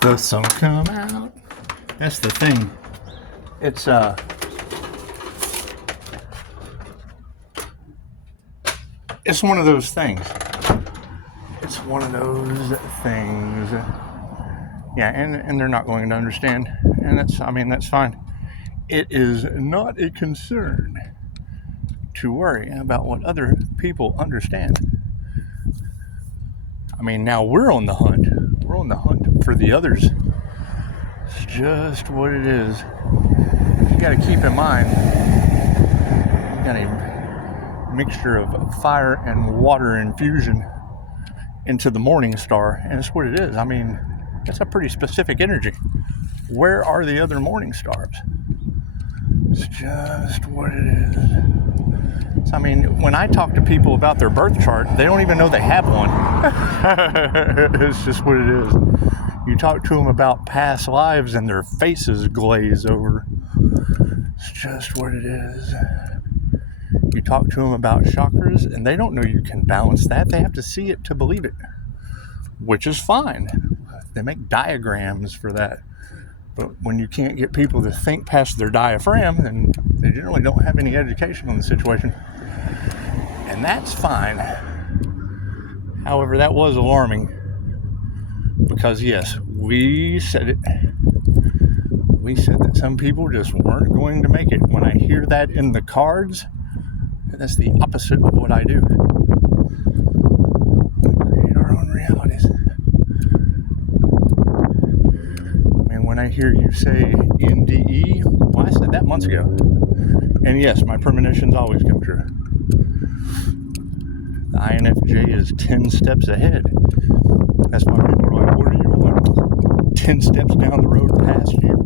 The sun come out. That's the thing. It's one of those things. It's one of those things. Yeah, and they're not going to understand, and that's fine. It is not a concern to worry about what other people understand. I mean, now we're on the hunt. We're on the hunt for the others. It's just what it is. You got to keep in mind, you got a mixture of fire and water infusion into the Mourning star, and it's what it is. I mean, it's a pretty specific energy. Where are the other Mourning stars? It's just what it is. So, I mean, when I talk to people about their birth chart, they don't even know they have one. It's just what it is. You talk to them about past lives and their faces glaze over. It's just what it is. You talk to them about chakras and they don't know you can balance that. They have to see it to believe it, which is fine. They make diagrams for that. But when you can't get people to think past their diaphragm, then they generally don't have any education on the situation. And that's fine. However, that was alarming. Because yes, we said it. We said that some people just weren't going to make it. When I hear that in the cards, that's the opposite of what I do. We create our own realities. And when I hear you say NDE, well, I said that months ago. And yes, my premonitions always come true. The INFJ is 10 steps ahead. That's why people are like, what are you on? 10 steps down the road past you?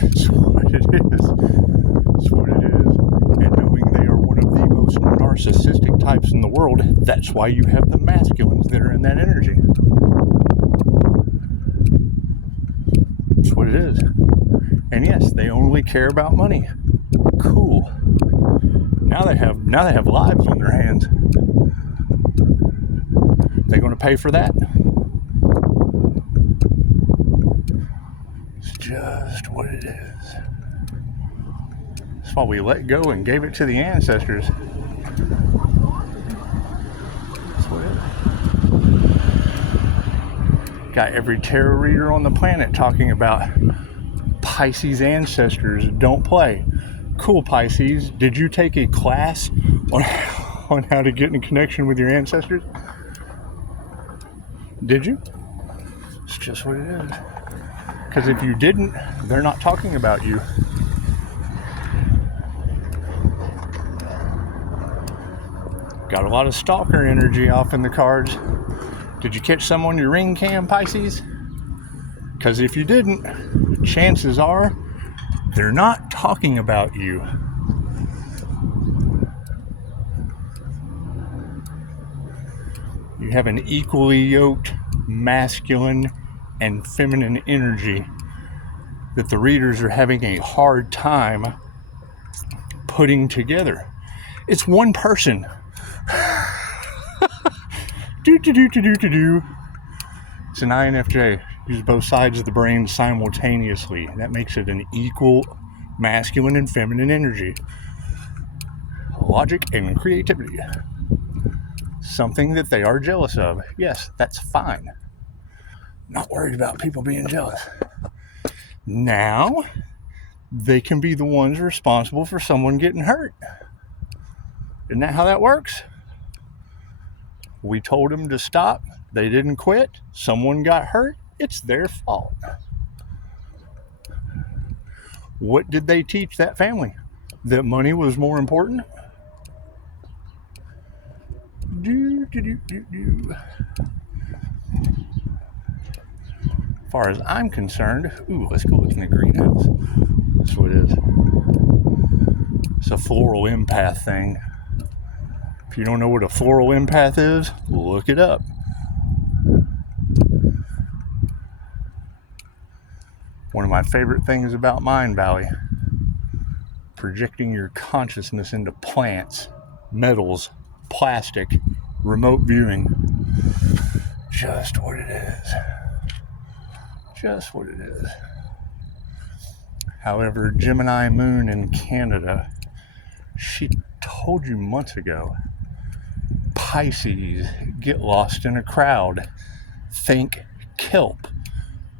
That's what it is. That's what it is. And knowing they are one of the most narcissistic types in the world, that's why you have the masculines that are in that energy. That's what it is. And yes, they only care about money. Cool. Now they have lives on their hands. They're going to pay for that. It's just what it is. That's why we let go and gave it to the ancestors. That's what it is. Got every tarot reader on the planet talking about Pisces ancestors don't play. Cool, Pisces. Did you take a class on how to get in connection with your ancestors? Did you? It's just what it is. Because if you didn't, they're not talking about you. Got a lot of stalker energy off in the cards. Did you catch some on your ring cam, Pisces? Because if you didn't, chances are they're not talking about you. You have an equally yoked masculine and feminine energy that the readers are having a hard time putting together. It's one person. It's an INFJ. Use both sides of the brain simultaneously. That makes it an equal masculine and feminine energy. Logic and creativity. Something that they are jealous of. Yes, that's fine. Not worried about people being jealous. Now, they can be the ones responsible for someone getting hurt. Isn't that how that works? We told them to stop. They didn't quit. Someone got hurt. It's their fault. What did they teach that family? That money was more important? As far as I'm concerned, let's go look in the greenhouse. That's what it is. It's a floral empath thing. If you don't know what a floral empath is, look it up. One of my favorite things about Mind Valley, projecting your consciousness into plants, metals, plastic, remote viewing. just what it is. Just what it is. However, Gemini Moon in Canada, she told you months ago, Pisces, get lost in a crowd. Think kelp.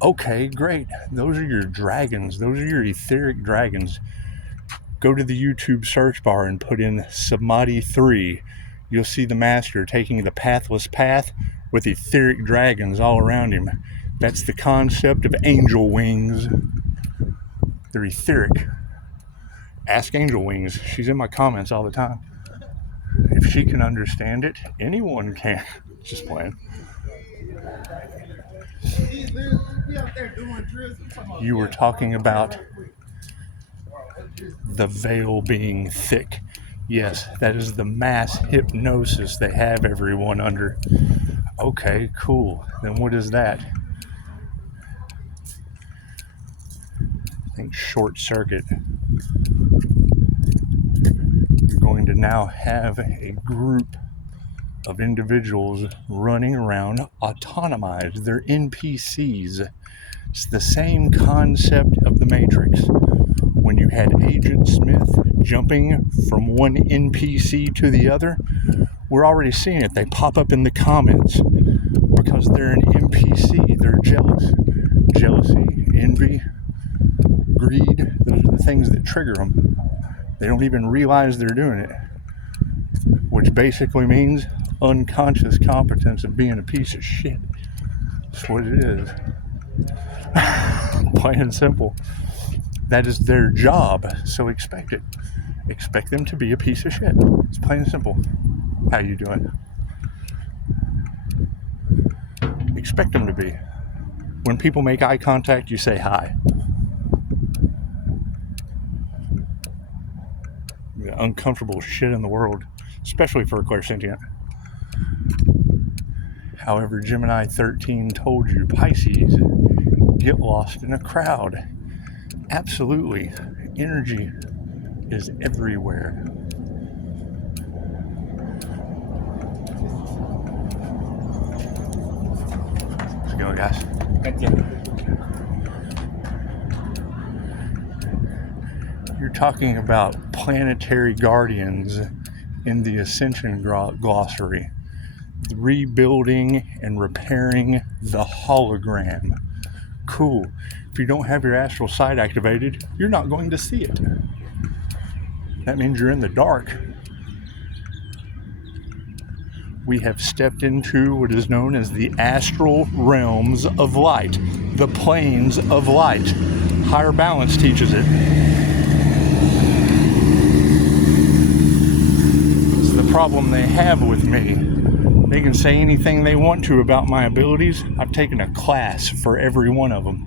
Okay, great. Those are your dragons. Those are your etheric dragons. Go to the YouTube search bar and put in Samadhi 3. You'll see the master taking the pathless path with etheric dragons all around him. That's the concept of angel wings. They're etheric. Ask Angel Wings. She's in my comments all the time. If she can understand it, anyone can. Just playing. You were talking about the veil being thick. Yes, that is the mass hypnosis they have everyone under. Okay, cool. Then what is that? I think short circuit. You're going to now have a group of individuals running around autonomized. They're NPCs. It's the same concept of the Matrix. When you had Agent Smith jumping from one NPC to the other, we're already seeing it. They pop up in the comments because they're an NPC. They're jealous. Jealousy, envy, greed, those are the things that trigger them. They don't even realize they're doing it, which basically means unconscious competence of being a piece of shit. That's what it is. Plain and simple. That is their job, so expect it. Expect them to be a piece of shit. It's plain and simple. How you doing? Expect them to be. When people make eye contact, you say hi. The uncomfortable shit in the world, especially for a clairsentient. However, Gemini 13 told you, Pisces, get lost in a crowd. Absolutely. Energy is everywhere. Let's go, guys. Thank you. You're talking about planetary guardians in the Ascension glossary. Rebuilding and repairing the hologram. Cool. If you don't have your astral sight activated, you're not going to see it. That means you're in the dark. We have stepped into what is known as the astral realms of light, the planes of light. Higher Balance teaches it. It's the problem they have with me. They can say anything they want to about my abilities. I've taken a class for every one of them.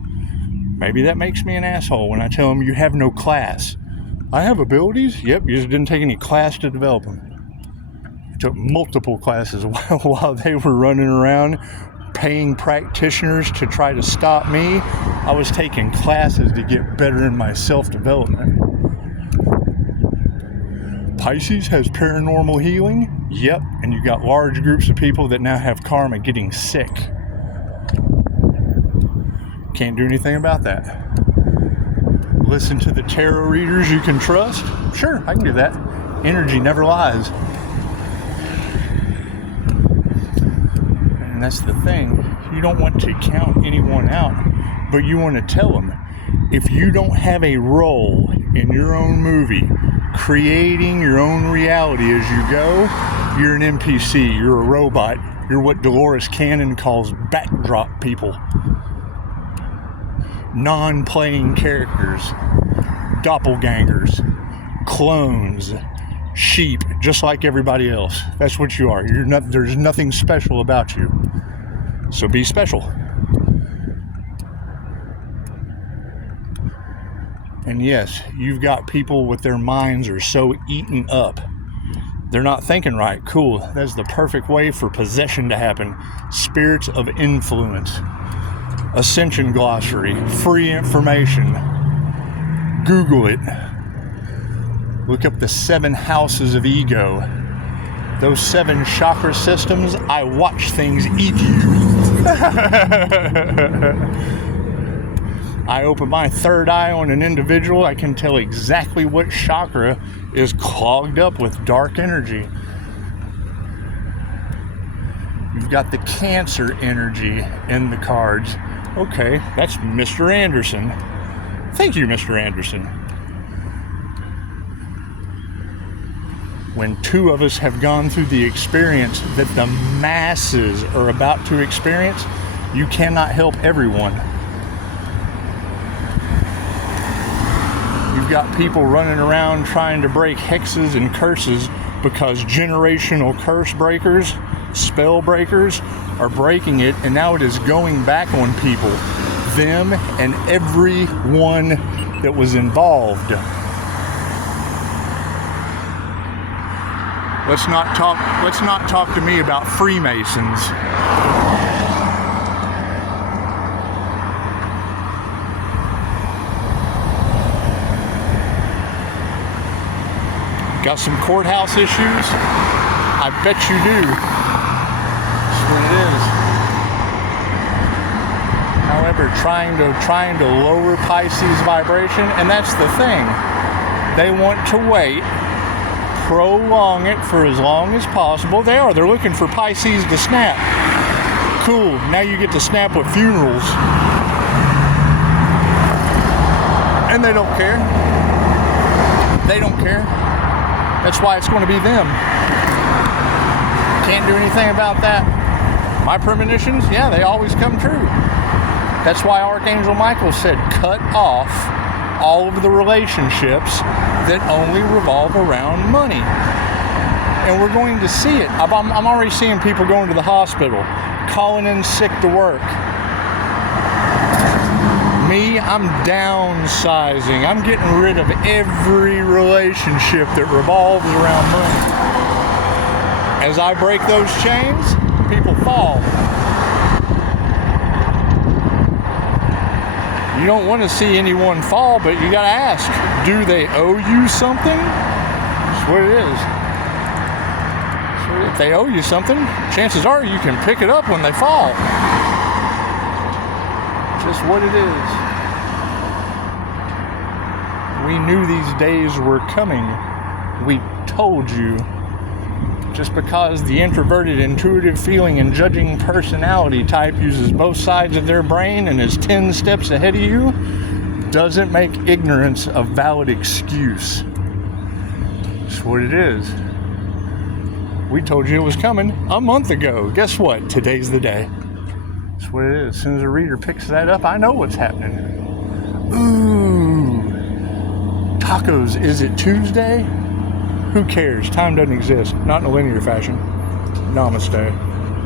Maybe that makes me an asshole when I tell them you have no class. I have abilities? Yep, you just didn't take any class to develop them. I took multiple classes while they were running around paying practitioners to try to stop me. I was taking classes to get better in my self-development. Pisces has paranormal healing? Yep, and you got large groups of people that now have karma getting sick. Can't do anything about that. Listen to the tarot readers you can trust? Sure, I can do that. Energy never lies. And that's the thing. You don't want to count anyone out, but you want to tell them, if you don't have a role in your own movie, creating your own reality as you go, you're an NPC, you're a robot, you're what Dolores Cannon calls backdrop people. Non-playing characters, doppelgangers, clones, sheep, just like everybody else. That's what you are. There's nothing special about you. So be special. And yes, you've got people with their minds are so eaten up. They're not thinking right. Cool. That's the perfect way for possession to happen. Spirits of influence. Ascension glossary. Free information. Google it. Look up the 7 houses of ego. Those 7 chakra systems, I watch things eat you. I open my third eye on an individual, I can tell exactly what chakra is clogged up with dark energy. You've got the Cancer energy in the cards. Okay, that's Mr. Anderson. Thank you, Mr. Anderson. When two of us have gone through the experience that the masses are about to experience, you cannot help everyone. You've got people running around trying to break hexes and curses because generational curse breakers, spell breakers, are breaking it, and now it is going back on people, them and everyone that was involved. Let's not talk to me about Freemasons. Got some courthouse issues? I bet you do. That's what it is. However, trying to lower Pisces vibration, and that's the thing. They want to wait, prolong it for as long as possible. They're looking for Pisces to snap. Cool, now you get to snap with funerals. And they don't care. They don't care. That's why it's going to be them. Can't do anything about that. My premonitions, yeah, they always come true. That's why Archangel Michael said, cut off all of the relationships that only revolve around money. And we're going to see it. I'm already seeing people going to the hospital, calling in sick to work. Me, I'm downsizing. I'm getting rid of every relationship that revolves around money. As I break those chains, people fall. You don't want to see anyone fall, but you got to ask, do they owe you something? That's what it is. So if they owe you something, chances are you can pick it up when they fall. Just what it is. We knew these days were coming. We told you. Just because the introverted, intuitive feeling and judging personality type uses both sides of their brain and is 10 steps ahead of you, doesn't make ignorance a valid excuse. That's what it is. We told you it was coming a month ago. Guess what? Today's the day. That's what it is. As soon as a reader picks that up, I know what's happening. Ooh. Tacos, is it Tuesday? Who cares? Time doesn't exist. Not in a linear fashion. Namaste.